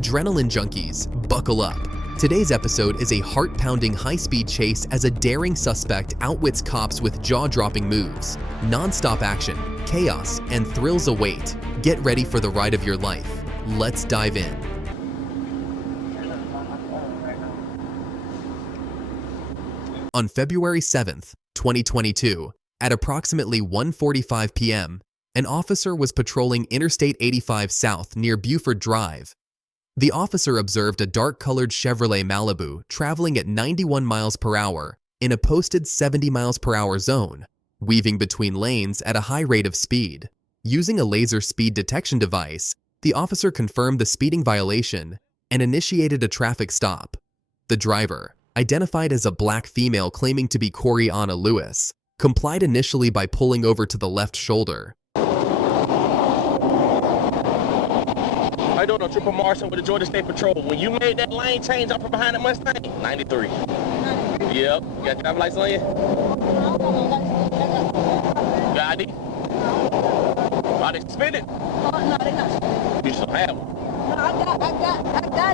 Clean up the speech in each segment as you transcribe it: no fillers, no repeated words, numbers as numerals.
Adrenaline junkies, buckle up. Today's episode is a heart-pounding high-speed chase as a daring suspect outwits cops with jaw-dropping moves. Non-stop action, chaos, and thrills await. Get ready for the ride of your life. Let's dive in. On February 7th, 2022, at approximately 1:45 p.m., an officer was patrolling Interstate 85 South near Buford Drive. The officer observed a dark-colored Chevrolet Malibu traveling at 91 miles per hour in a posted 70 miles per hour zone, weaving between lanes at a high rate of speed. Using a laser speed detection device, the officer confirmed the speeding violation and initiated a traffic stop. The driver, identified as a black female claiming to be Coriana Lewis, complied initially by pulling over to the left shoulder. I don't know, Triple Marshall with the Georgia State Patrol. When you made that lane change up from behind that Mustang, 93. Yep. You got your driver's license on you? Got ID? Are they suspended? No, they not. You should have one. No, I got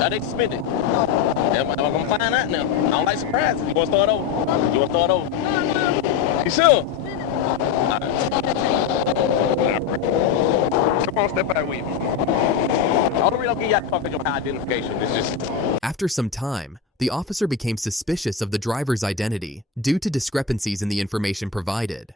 Are they suspended? I'm gonna find out now. I don't like surprises. You wanna start over? You wanna start over? No. You sure? Come on, step out with me. All the reason I'll give you talk your identification. It's just. After some time, the officer became suspicious of the driver's identity due to discrepancies in the information provided.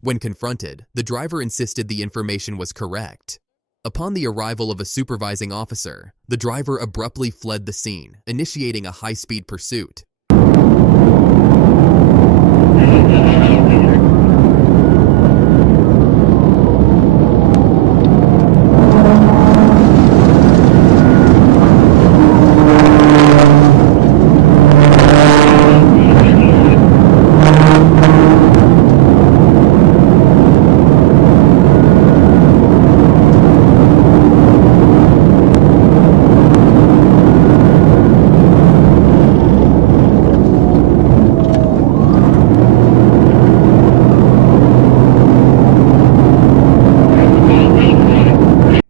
When confronted, the driver insisted the information was correct. Upon the arrival of a supervising officer, the driver abruptly fled the scene, initiating a high-speed pursuit.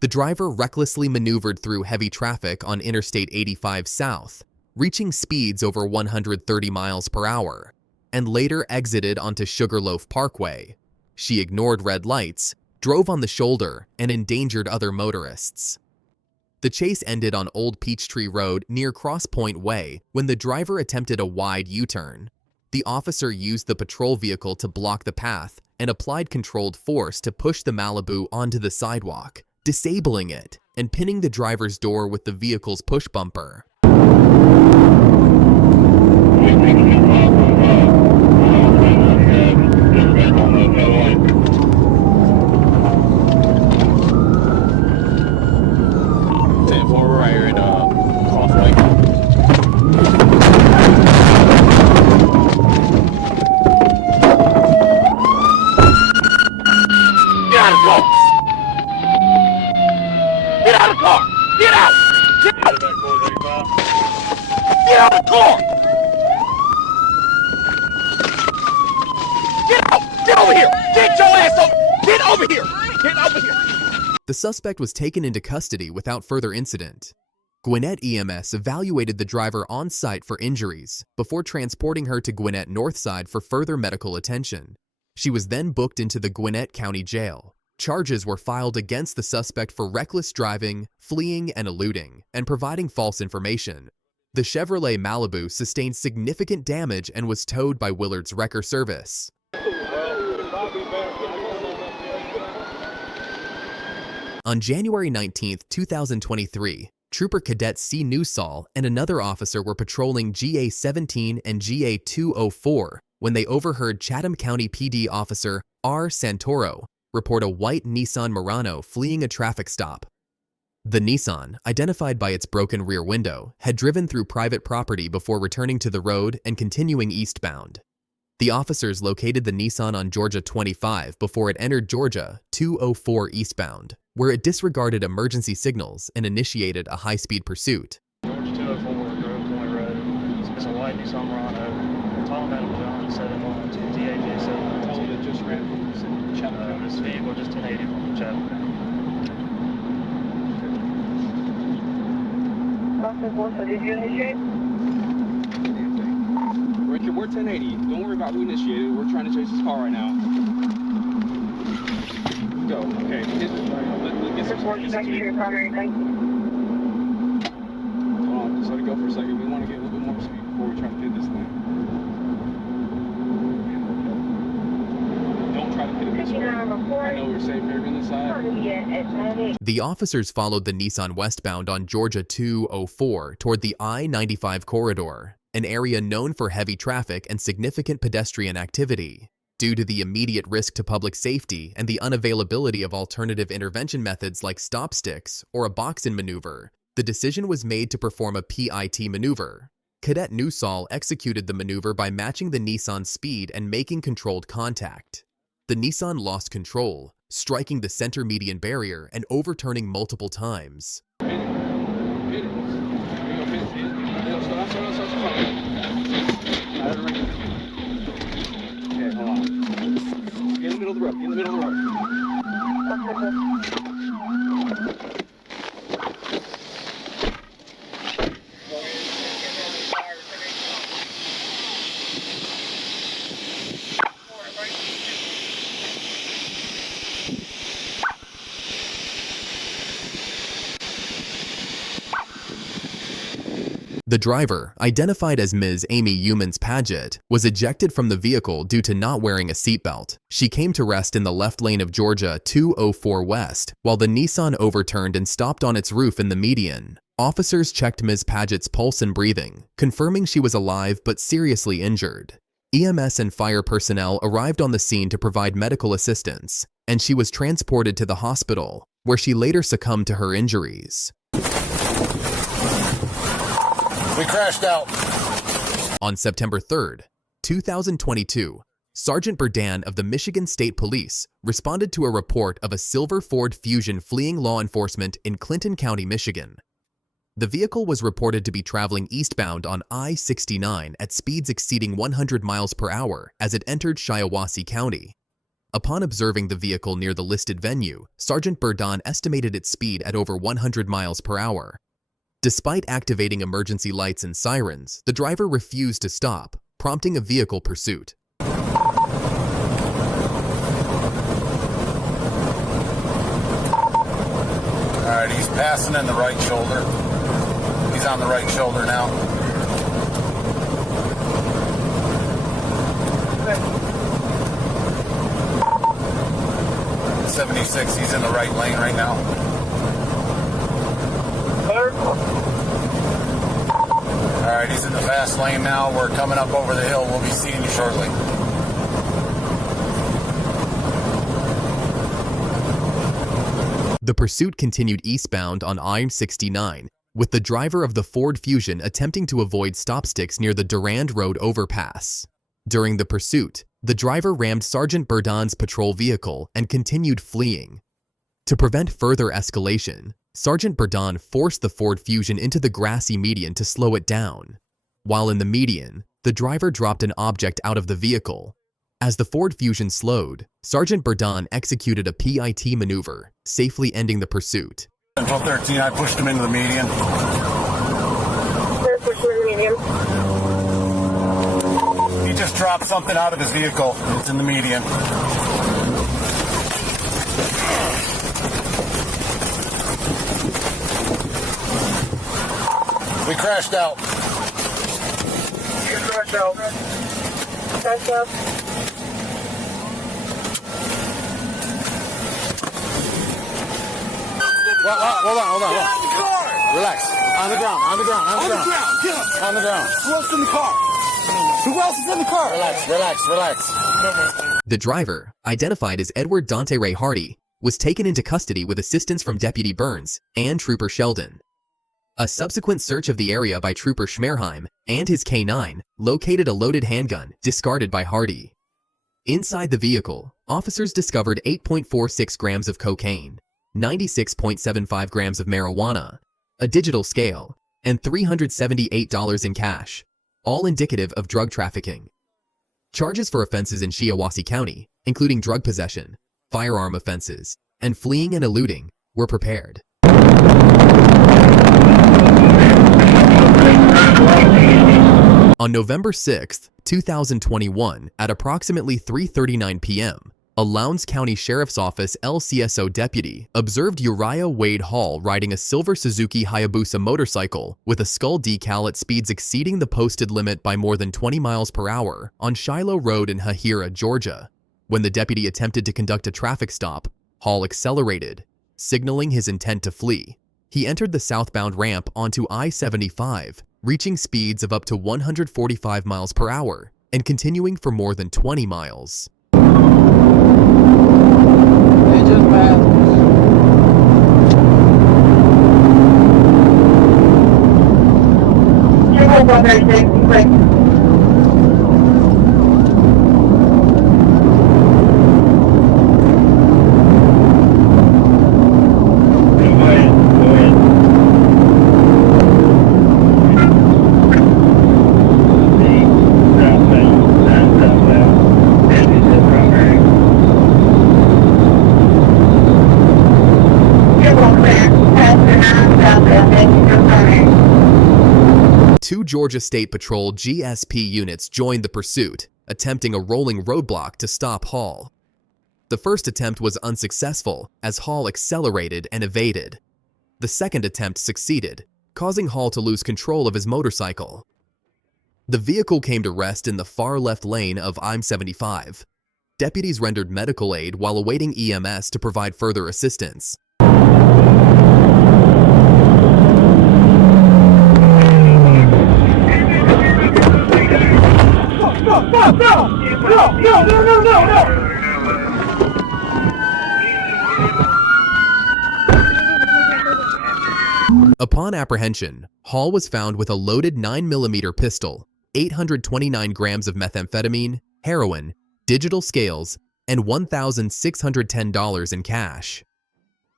The driver recklessly maneuvered through heavy traffic on Interstate 85 South, reaching speeds over 130 miles per hour, and later exited onto Sugarloaf Parkway. She ignored red lights, drove on the shoulder, and endangered other motorists. The chase ended on Old Peachtree Road near Cross Point Way when the driver attempted a wide U-turn. The officer used the patrol vehicle to block the path and applied controlled force to push the Malibu onto the sidewalk, disabling it and pinning the driver's door with the vehicle's push bumper. Get out of the car! Get out! Get out! Get out of the car! Get out! Get over here! Get your ass over! Get over here! Get over here! The suspect was taken into custody without further incident. Gwinnett EMS evaluated the driver on site for injuries before transporting her to Gwinnett Northside for further medical attention. She was then booked into the Gwinnett County Jail. Charges were filed against the suspect for reckless driving, fleeing and eluding, and providing false information. The Chevrolet Malibu sustained significant damage and was towed by Willard's Wrecker Service. On January 19, 2023, Trooper Cadet C. Newsall and another officer were patrolling GA-17 and GA-204 when they overheard Chatham County PD Officer R. Santoro report a white Nissan Murano fleeing a traffic stop. The Nissan, identified by its broken rear window, had driven through private property before returning to the road and continuing eastbound. The officers located the Nissan on Georgia 25 before it entered Georgia 204 eastbound, where it disregarded emergency signals and initiated a high-speed pursuit. Georgia 204, Grove Point Road. It's a white Nissan Murano. Tall metal John 712 GAJ 712. Just ran from Chatham. This vehicle just 1080 from Chatham. So did you initiate? Richard, we're 1080. Don't worry about who initiated. We're trying to chase this car right now. Go. Okay. Get some Your primary thing. Hold on. Just let it go for a second. We want to get a little bit more speed before we try to pit this thing. Don't try to pit it this way. I know we're safe here on this side. The officers followed the Nissan westbound on Georgia 204 toward the I-95 corridor, an area known for heavy traffic and significant pedestrian activity. Due to the immediate risk to public safety and the unavailability of alternative intervention methods like stop sticks or a box-in maneuver, the decision was made to perform a PIT maneuver. Cadet Newsall executed the maneuver by matching the Nissan's speed and making controlled contact. The Nissan lost control, striking the center median barrier and overturning multiple times. Hit it. Hit it. Okay, hold on. Get in the middle of the road. Get in the middle of the road. The driver, identified as Ms. Amy Humans Paget, was ejected from the vehicle due to not wearing a seatbelt. She came to rest in the left lane of Georgia 204 West, while the Nissan overturned and stopped on its roof in the median. Officers checked Ms. Paget's pulse and breathing, confirming she was alive but seriously injured. EMS and fire personnel arrived on the scene to provide medical assistance, and she was transported to the hospital, where she later succumbed to her injuries. We crashed out. On September 3, 2022, Sergeant Burdan of the Michigan State Police responded to a report of a silver Ford Fusion fleeing law enforcement in Clinton County, Michigan. The vehicle was reported to be traveling eastbound on I-69 at speeds exceeding 100 miles per hour as it entered Shiawassee County. Upon observing the vehicle near the listed venue, Sergeant Burdan estimated its speed at over 100 miles per hour. Despite activating emergency lights and sirens, the driver refused to stop, prompting a vehicle pursuit. Alright, he's passing in the right shoulder. He's on the right shoulder now. Okay. 76, he's in the right lane right now. Alright, he's in the fast lane now. We're coming up over the hill. We'll be seeing you shortly. The pursuit continued eastbound on I-69, with the driver of the Ford Fusion attempting to avoid stop sticks near the Durand Road overpass. During the pursuit, the driver rammed Sergeant Burdan's patrol vehicle and continued fleeing. To prevent further escalation, Sergeant Burdan forced the Ford Fusion into the grassy median to slow it down. While in the median, the driver dropped an object out of the vehicle. As the Ford Fusion slowed, Sergeant Burdan executed a PIT maneuver, safely ending the pursuit. Until 13, I pushed him into the median. Push him in the median. He just dropped something out of his vehicle. It's in the median. We crashed out. You crashed out. Crashed out. Hold on. Relax. On the ground. Get up. On the ground. Who else in the car? Who else is in the car? Relax. The driver, identified as Edward Dante Ray Hardy, was taken into custody with assistance from Deputy Burns and Trooper Sheldon. A subsequent search of the area by Trooper Schmerheim and his K9 located a loaded handgun discarded by Hardy. Inside the vehicle, officers discovered 8.46 grams of cocaine, 96.75 grams of marijuana, a digital scale, and $378 in cash, all indicative of drug trafficking. Charges for offenses in Shiawassee County, including drug possession, firearm offenses, and fleeing and eluding, were prepared. On November 6, 2021, at approximately 3:39 p.m., a Lowndes County Sheriff's Office LCSO deputy observed Uriah Wade Hall riding a silver Suzuki Hayabusa motorcycle with a skull decal at speeds exceeding the posted limit by more than 20 miles per hour on Shiloh Road in Hahira, Georgia. When the deputy attempted to conduct a traffic stop, Hall accelerated, signaling his intent to flee. He entered the southbound ramp onto I-75, reaching speeds of up to 145 miles per hour and continuing for more than 20 miles. They just passed. Two Georgia State Patrol GSP units joined the pursuit, attempting a rolling roadblock to stop Hall. The first attempt was unsuccessful as Hall accelerated and evaded. The second attempt succeeded, causing Hall to lose control of his motorcycle. The vehicle came to rest in the far left lane of I-75. Deputies rendered medical aid while awaiting EMS to provide further assistance. No! Upon apprehension, Hall was found with a loaded 9mm pistol, 829 grams of methamphetamine, heroin, digital scales, and $1,610 in cash.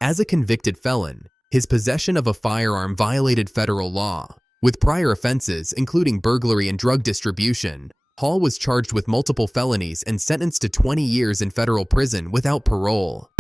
As a convicted felon, his possession of a firearm violated federal law. With prior offenses, including burglary and drug distribution, Hall was charged with multiple felonies and sentenced to 20 years in federal prison without parole.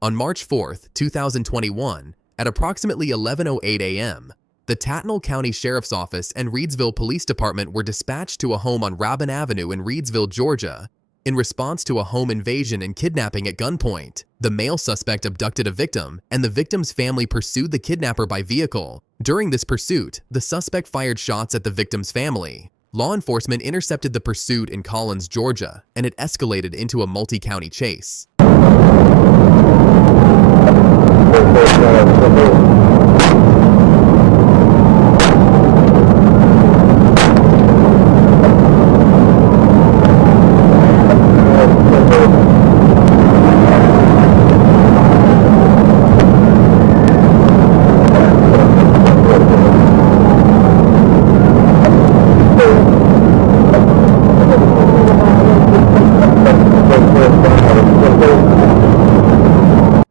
On March 4, 2021, at approximately 11:08 a.m., the Tattnall County Sheriff's Office and Reedsville Police Department were dispatched to a home on Robin Avenue in Reedsville, Georgia, in response to a home invasion and kidnapping at gunpoint. The male suspect abducted a victim, and the victim's family pursued the kidnapper by vehicle. During this pursuit, the suspect fired shots at the victim's family. Law enforcement intercepted the pursuit in Collins, Georgia, and it escalated into a multi-county chase.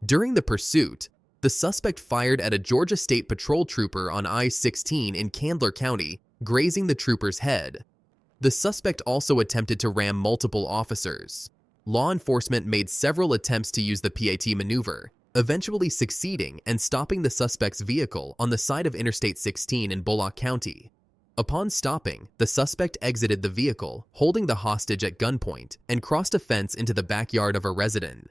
During the pursuit, the suspect fired at a Georgia State Patrol trooper on I-16 in Candler County, grazing the trooper's head. The suspect also attempted to ram multiple officers. Law enforcement made several attempts to use the PAT maneuver, eventually succeeding and stopping the suspect's vehicle on the side of Interstate 16 in Bullock County. Upon stopping, the suspect exited the vehicle, holding the hostage at gunpoint, and crossed a fence into the backyard of a resident.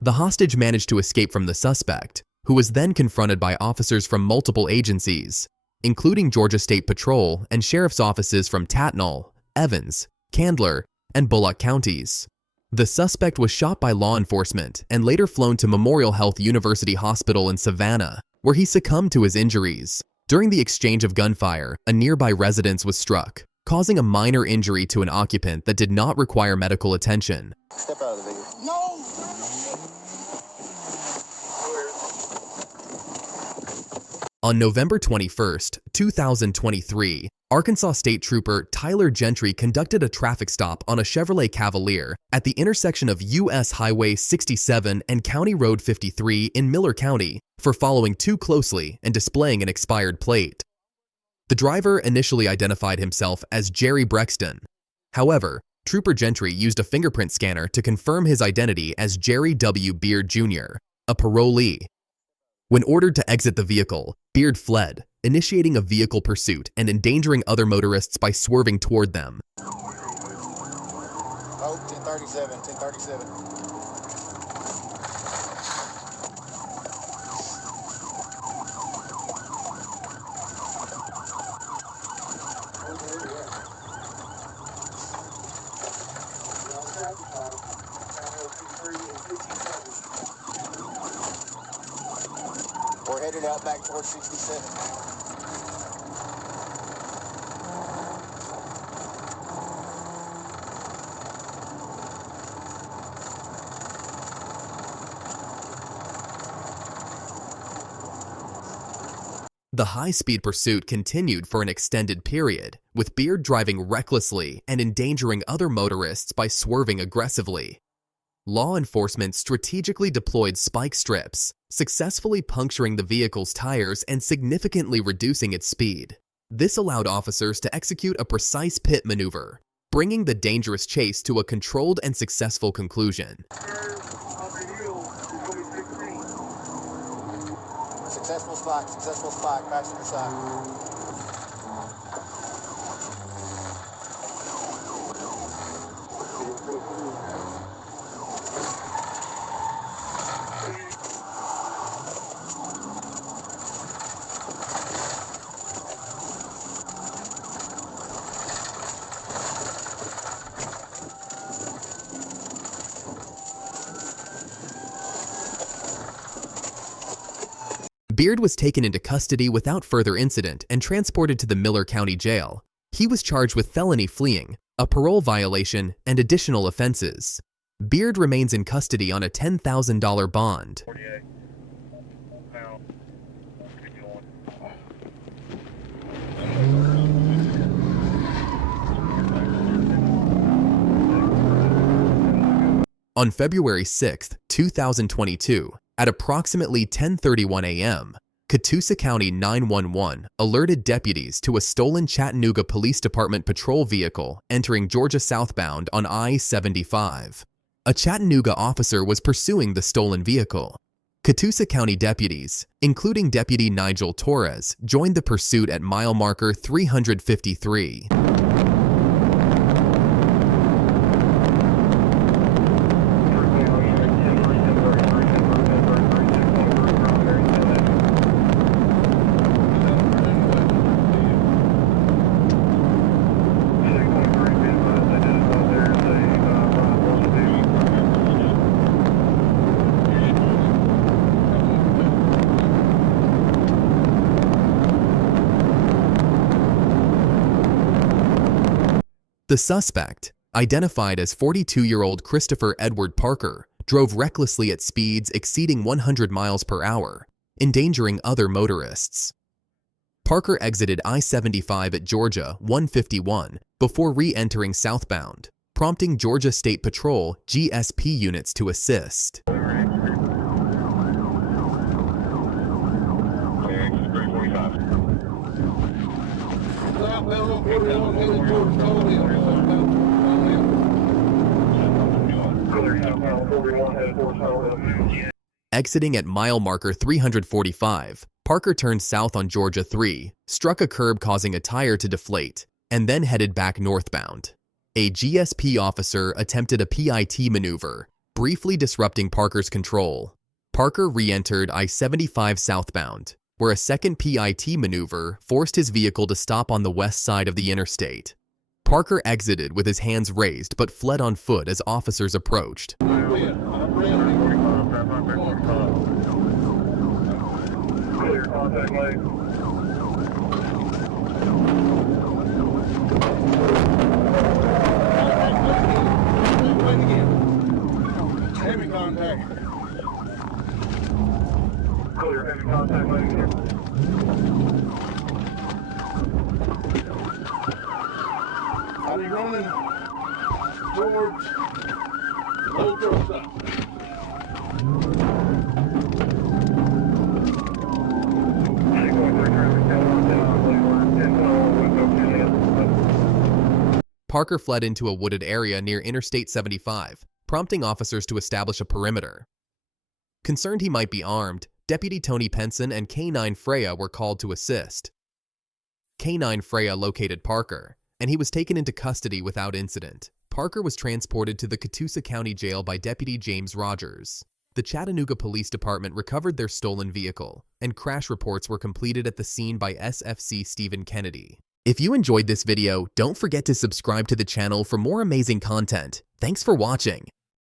The hostage managed to escape from the suspect, who was then confronted by officers from multiple agencies, including Georgia State Patrol and sheriff's offices from Tattnall, Evans, Candler, and Bullock counties. The suspect was shot by law enforcement and later flown to Memorial Health University Hospital in Savannah, where he succumbed to his injuries. During the exchange of gunfire, a nearby residence was struck. causing a minor injury to an occupant that did not require medical attention. Step out of the vehicle. No! On November 21, 2023, Arkansas State Trooper Tyler Gentry conducted a traffic stop on a Chevrolet Cavalier at the intersection of U.S. Highway 67 and County Road 53 in Miller County for following too closely and displaying an expired plate. The driver initially identified himself as Jerry Brexton. However, Trooper Gentry used a fingerprint scanner to confirm his identity as Jerry W. Beard Jr., a parolee. When ordered to exit the vehicle, Beard fled, initiating a vehicle pursuit and endangering other motorists by swerving toward them. Oh, 1037, 1037. We're headed out back towards 67 now. The high-speed pursuit continued for an extended period, with Beard driving recklessly and endangering other motorists by swerving aggressively. Law enforcement strategically deployed spike strips, successfully puncturing the vehicle's tires and significantly reducing its speed. This allowed officers to execute a precise pit maneuver, bringing the dangerous chase to a controlled and successful conclusion. Successful spike, passenger side. Beard was taken into custody without further incident and transported to the Miller County Jail. He was charged with felony fleeing, a parole violation, and additional offenses. Beard remains in custody on a $10,000 bond. 48. Now, keep going. On February 6, 2022, at approximately 10:31 a.m., Catoosa County 911 alerted deputies to a stolen Chattanooga Police Department patrol vehicle entering Georgia southbound on I-75. A Chattanooga officer was pursuing the stolen vehicle. Catoosa County deputies, including Deputy Nigel Torres, joined the pursuit at mile marker 353. The suspect, identified as 42-year-old Christopher Edward Parker, drove recklessly at speeds exceeding 100 miles per hour, endangering other motorists. Parker exited I-75 at Georgia 151 before re-entering southbound, prompting Georgia State Patrol GSP units to assist. Exiting at mile marker 345, Parker turned south on Georgia 3, struck a curb causing a tire to deflate, and then headed back northbound. A GSP officer attempted a PIT maneuver, briefly disrupting Parker's control. Parker re-entered I-75 southbound, where a second PIT maneuver forced his vehicle to stop on the west side of the interstate. Parker exited with his hands raised but fled on foot as officers approached. Clear contact lane. Heavy contact. Clear, heavy contact, lady here. Are they running towards low truck stop? Parker fled into a wooded area near Interstate 75, prompting officers to establish a perimeter. Concerned he might be armed, Deputy Tony Penson and K-9 Freya were called to assist. K-9 Freya located Parker, and he was taken into custody without incident. Parker was transported to the Catoosa County Jail by Deputy James Rogers. The Chattanooga Police Department recovered their stolen vehicle, and crash reports were completed at the scene by SFC Stephen Kennedy. If you enjoyed this video, don't forget to subscribe to the channel for more amazing content. Thanks for watching.